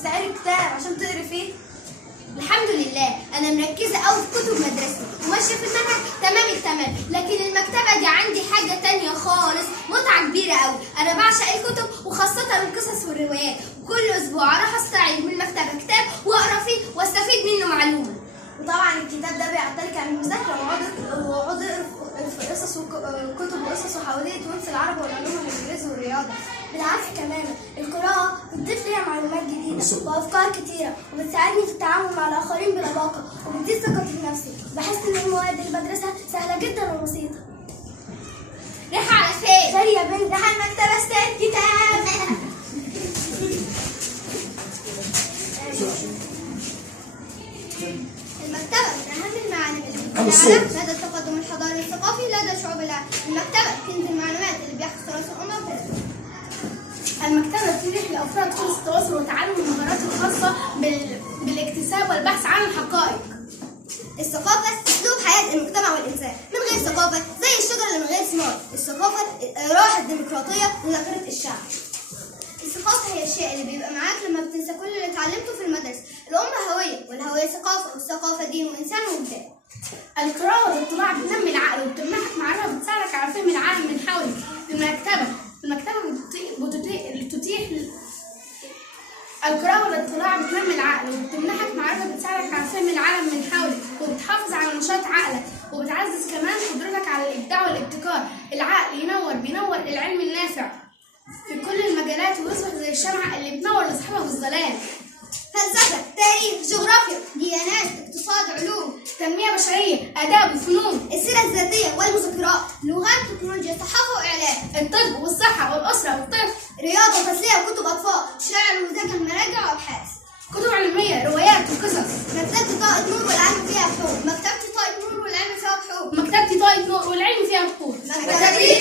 تستعيري كتاب عشان تقري فيه؟ الحمد لله انا مركزه قوي في كتب مدرستي وماشيه في المنهج تمام التمام، لكن المكتبه دي عندي حاجه تانية خالص، متعه كبيره قوي. انا بعشق الكتب وخاصه القصص والروايات، وكل اسبوع اروح استعير من المكتبه كتاب واقرا فيه واستفيد منه معلومه. وطبعا الكتاب ده بيعطلك عن المذاكره وعض قصص وكتب وقصص وحواديت وانسى العربي والعلوم والانجليزي والرياضه. بالعكس كمان القراءه بتضيف لي معلومات جديده وافكار كتيره، وبتساعدني في التعامل مع الاخرين بلباقه، وبتزيد ثقتي في نفسي. بحس ان المواد اللي بدرسها سهله جدا وبسيطه. رايحه على فين؟ خير يا بنت، رايحه المكتبه اشتري كتاب. المكتبة من أهم المعالم اللي في العالم لدى التقدم الحضاري الثقافي لدى الشعوب العالم. المكتبة كنز المعلومات اللي بيحكي تراث الأمة وبلدها. المكتبة بتتيح لأفراد فرص التواصل وتعلم المهارات الخاصة بالاكتساب والبحث عن الحقائق. الثقافة أسلوب حياة المجتمع والإنسان، من غير ثقافة زي الشجرة اللي من غير ثمار. الثقافة روح الديمقراطية وذاكرة الشعب. الثقافة هي الشيء اللي بيبقى معاك لما بتنسى كل اللي اتعلمته في المدرسة. الأم هوية والهوية ثقافة والثقافة دين وإنسان ووجدان. القراءة والاطلاع بتنمي العقل وبتمنحك معرفة بتساعدك على فهم العالم من حولك. المكتبة بتتيح القراءة والاطلاع بتنمي العقل وبتمنحك معرفة بتساعدك على فهم العالم من حولك، وبتحافظ على نشاط عقلك، وبتعزز كمان قدرتك على الإبداع والابتكار. العقل بينور العلم النافع في كل المجالات ويصبح زي الشمعة اللي بتنور لصاحبها في الظلام. فلسفة، تاريخ، جغرافيا، ديانات، اقتصاد، علوم، تنمية بشرية، آداب وفنون، السيرة الذاتية والمذكرات، لغات، تكنولوجيا، صحافة وإعلام، الطب والصحة والأسرة والطفل، رياضة وتسلية وكتب أطفال، شعر وذاكرة مراجع وأبحاث، كتب علمية، روايات وقصص. مكتبتي طاقة نور والعلم فيها بحور. مكتبتي طاقة نور والعلم فيها بحور. مكتبتي طاقة نور والعلم فيها بحور. مكتبتي